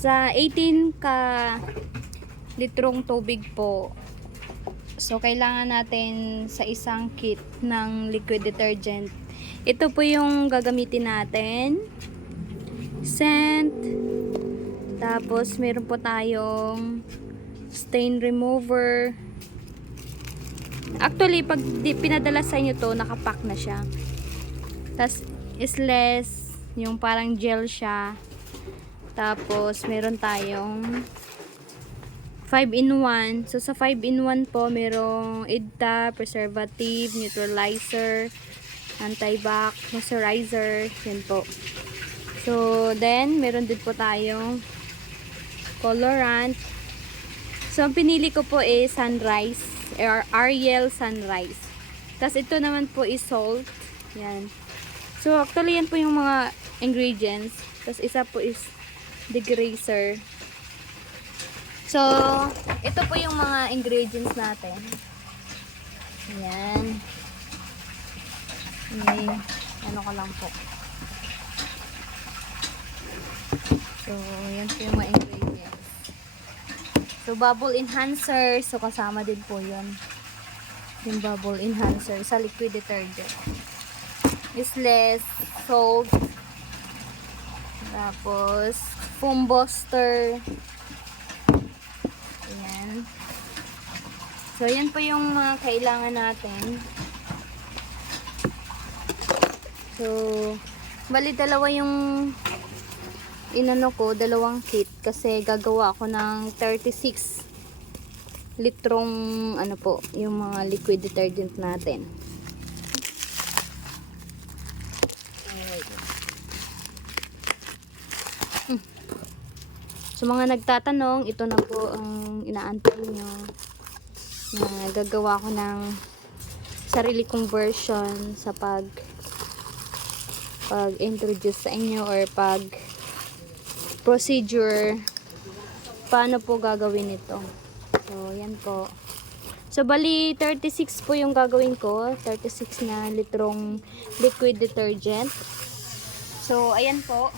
Sa 18 ka litrong tubig po. So, kailangan natin sa isang kit ng liquid detergent. Ito po yung gagamitin natin. Scent. Tapos, meron po tayong stain remover. Actually, pag pinadala sa inyo to, nakapack na siya. Tapos, less, yung parang gel siya. Tapos, meron tayong 5-in-1. So, sa 5-in-1 po, merong EDTA, preservative, neutralizer, anti-bac, moisturizer. Yan po. So, then, meron din po tayong colorant. So, ang pinili ko po is Sunrise, or Ariel Sunrise. Tapos, ito naman po is salt. Yan. So, actually, yan po yung mga ingredients. Tapos, isa po is degreaser. So, ito po yung mga ingredients natin. Ayan. May, ano ko lang po. So, yan po yung mga ingredients. So, bubble enhancer. So, kasama din po yun. Yung bubble enhancer sa liquid detergent. Is less salt. Tapos, foam buster. Ayan. So, yan po yung mga kailangan natin. So, bali dalawa yung inano ko, dalawang kit. Kasi gagawa ako ng 36 litrong ano po, yung mga liquid detergent natin. So, mga nagtatanong, ito na po ang inaantay nyo na gagawa ko ng sarili kong version sa pag-introduce sa inyo or procedure paano po gagawin ito. So, yan po. So, bali 36 po yung gagawin ko. 36 na litrong liquid detergent. So, ayan po.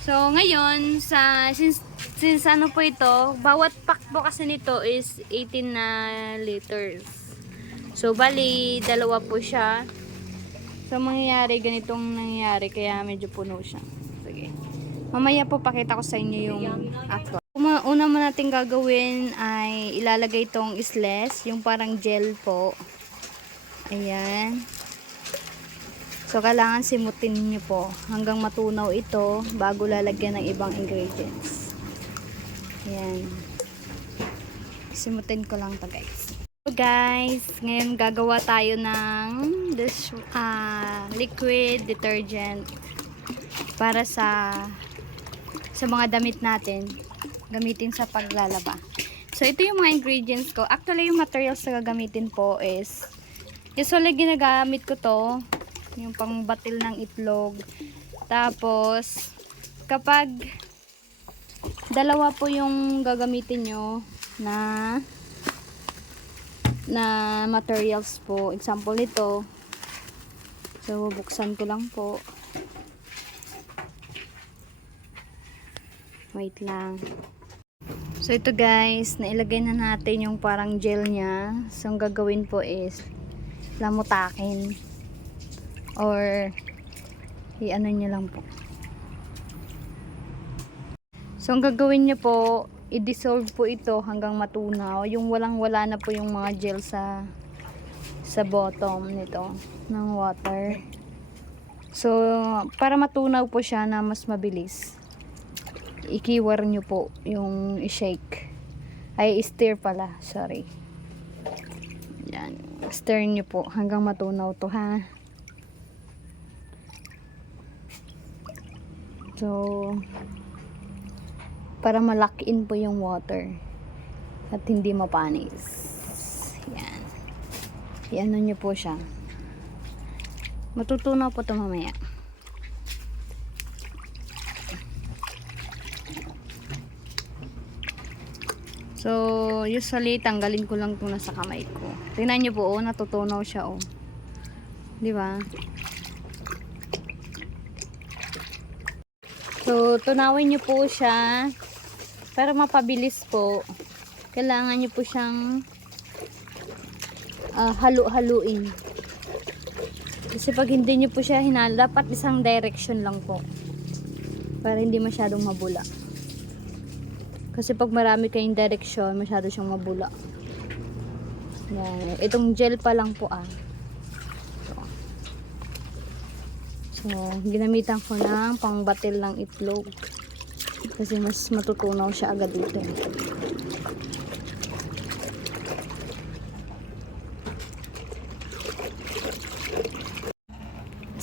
So, ngayon, since ano po ito, bawat pack po kasi nito is 18 na liters. So, bali, dalawa po siya. So, mangyayari, ganitong nangyayari, kaya medyo puno siya. Sige. Mamaya po, pakita ko sa inyo yung actual. Una mo natin gagawin ay ilalagay itong isless, yung parang gel po. Ayan. So, kailangan simutin nyo po hanggang matunaw ito bago lalagyan ng ibang ingredients. Ayan. Simutin ko lang to guys. So guys, ngayon gagawa tayo ng this liquid detergent para sa mga damit natin. Gamitin sa paglalaba. So, ito yung mga ingredients ko. Actually, yung materials na gagamitin po is usually ginagamit ko to yung pangbatil ng itlog. Tapos, kapag dalawa po yung gagamitin nyo na materials po. Example nito. So, buksan ko lang po. Wait lang. So, ito guys, nailagay na natin yung parang gel niya. So, ang gagawin po is lamutakin. Or i-ano nyo lang po. So, ang gagawin nyo po, i-dissolve po ito hanggang matunaw. Yung walang-wala na po yung mga gel sa bottom nito ng water. So, para matunaw po siya na mas mabilis, ikiwar nyo po yung i-shake. Ay, i-stir pala. Sorry. Yan. Stir nyo po hanggang matunaw to ha. So, para ma-lock in po yung water at hindi mapanis. Yan. I-ano nyo po siya. Matutunaw po ito mamaya. So, usually, tanggalin ko lang itong nasa kamay ko. Tingnan nyo po, oh, natutunaw siya, oh. Di ba? So, So, tunawin nyo po siya. Para mapabilis po, kailangan nyo po siyang halu-haluin. Kasi pag hindi nyo po siya hinalo, dapat isang direction lang po. Para hindi masyadong mabula. Kasi pag marami kayong direction, masyado siyang mabula. Yan. Itong gel pa lang po So, ginamitan ko ng pangbatil ng itlog. Kasi mas matutunaw siya agad dito.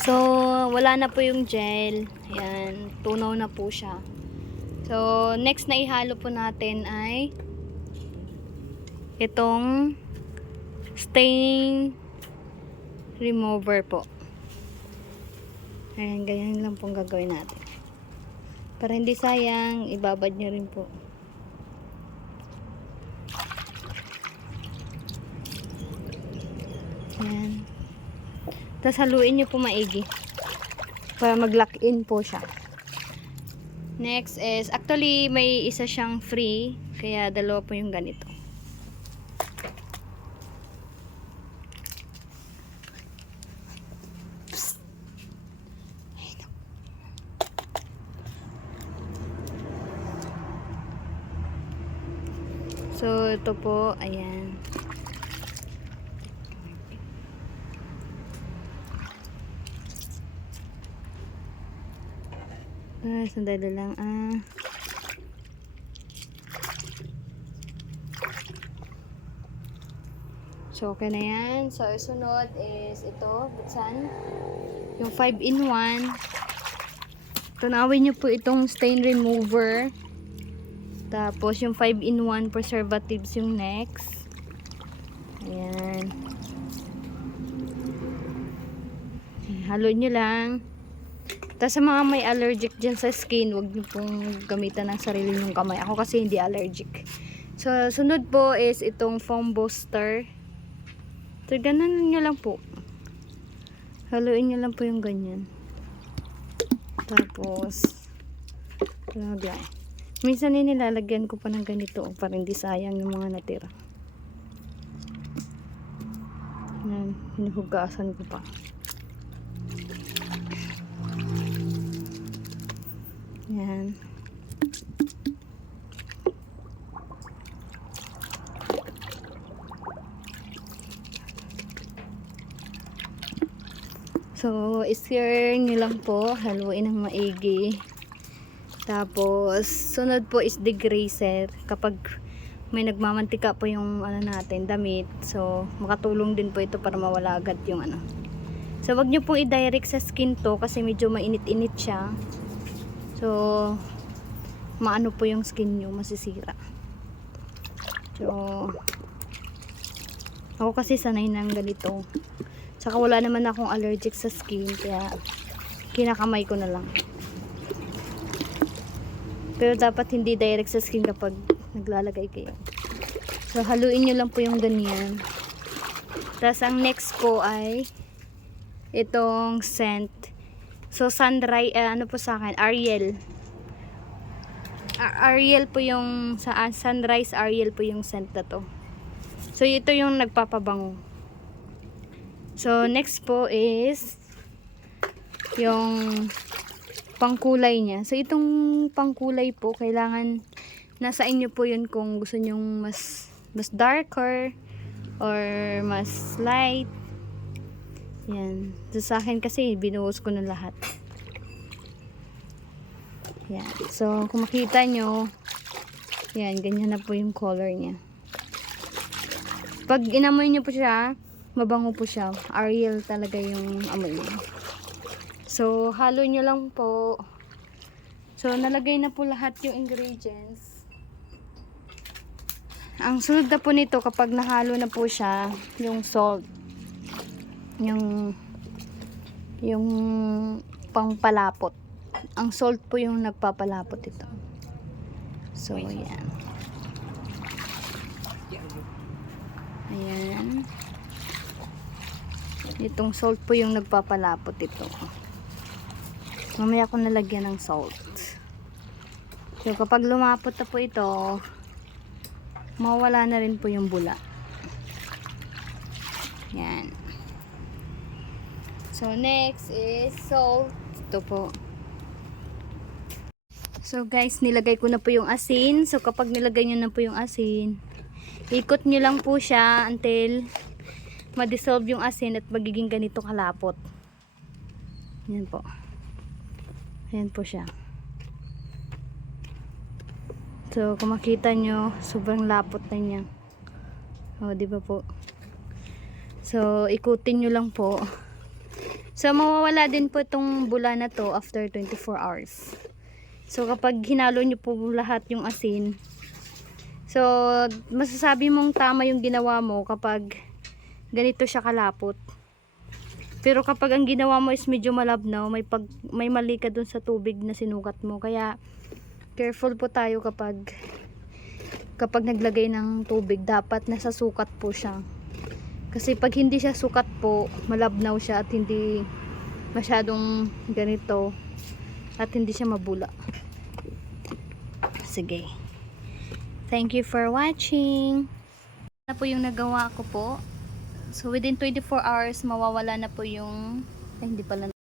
So, wala na po yung gel. Ayan, tunaw na po siya. So, next na ihalo po natin ay itong stain remover po. Ayan, ganyan lang pong gagawin natin. Para hindi sayang, ibabad nyo rin po. Ayan. Tapos haluin nyo po maigi. Para mag-lock in po siya. Next is, actually may isa siyang free. Kaya dalawa po yung ganito. So, ito po, ayan. Sandali lang, So, okay na yan. So, sunod is ito, buksan. Yung 5-in-1. Tunawin nyo po itong stain remover. Tapos, yung 5-in-1 preservatives yung next. Ayan. Halo nyo lang. Tapos sa mga may allergic dyan sa skin, huwag nyo pong gamitan ng sarili nyong kamay. Ako kasi hindi allergic. So, sunod po is itong foam booster. So, ganun nyo lang po. Haluin nyo lang po yung ganyan. Tapos, lagay. Minsan nilalagyan ko pa ng ganito para hindi sayang yung mga natira. Yan, hinuhugasan ko pa. Yan. So, i-stir nyo lang po. Haluin ng maigi. Tapos, sunod po is degreaser. Kapag may nagmamantika po yung natin, damit. So, makatulong din po ito para mawala agad yung So, wag nyo pong i-direct sa skin to kasi medyo mainit-init siya. So, maano po yung skin nyo, masisira. So, ako kasi sanay ng ganito. Saka wala naman akong allergic sa skin, kaya kinakamay ko na lang. Pero dapat hindi direct sa skin kapag naglalagay kayo. So, haluin nyo lang po yung ganyan. Tapos, ang next po ay itong scent. So, sunrise, po sa akin, Ariel. Ariel po yung, sunrise Ariel po yung scent na to. So, ito yung nagpapabango. So, next po is yung pangkulay niya. So, itong pangkulay po, kailangan nasa inyo po yun kung gusto nyong mas darker or mas light. Yan. So, sa akin kasi, binuhos ko na lahat. Yan. So, kung makita nyo, yan, ganyan na po yung color niya. Pag inamoy nyo po siya, mabango po siya. Ariel talaga yung amoy niya. So, halo nyo lang po. So, nalagay na po lahat yung ingredients. Ang sunod na po nito, kapag nahalo na po siya, yung salt. Yung pangpalapot. Ang salt po yung nagpapalapot ito. So, ayan. Ayan. Itong salt po yung nagpapalapot ito. Mamaya ko nalagyan ng salt. So kapag lumapot na po ito, mawala na rin po yung bula. Yan. So next is salt. Ito po. So guys, nilagay ko na po yung asin. So kapag nilagay nyo na po yung asin, ikot nyo lang po siya until ma-dissolve yung asin at magiging ganito kalapot. Yan po. Ayan po siya. So kung makita nyo, sobrang lapot na niya. O, di ba po? So ikutin nyo lang po. So mawawala din po itong bula na to after 24 hours. So kapag hinalo nyo po lahat yung asin, so masasabi mong tama yung ginawa mo kapag ganito siya kalapot. Pero kapag ang ginawa mo is medyo malabnaw, may mali ka dun sa tubig na sinukat mo. Kaya careful po tayo kapag naglagay ng tubig, dapat nasa sukat po siya. Kasi pag hindi siya sukat po, malabnaw siya at hindi masyadong ganito at hindi siya mabula. Sige. Thank you for watching. Na po yung nagawa ko po. So within 24 hours mawawala na po yung hindi pala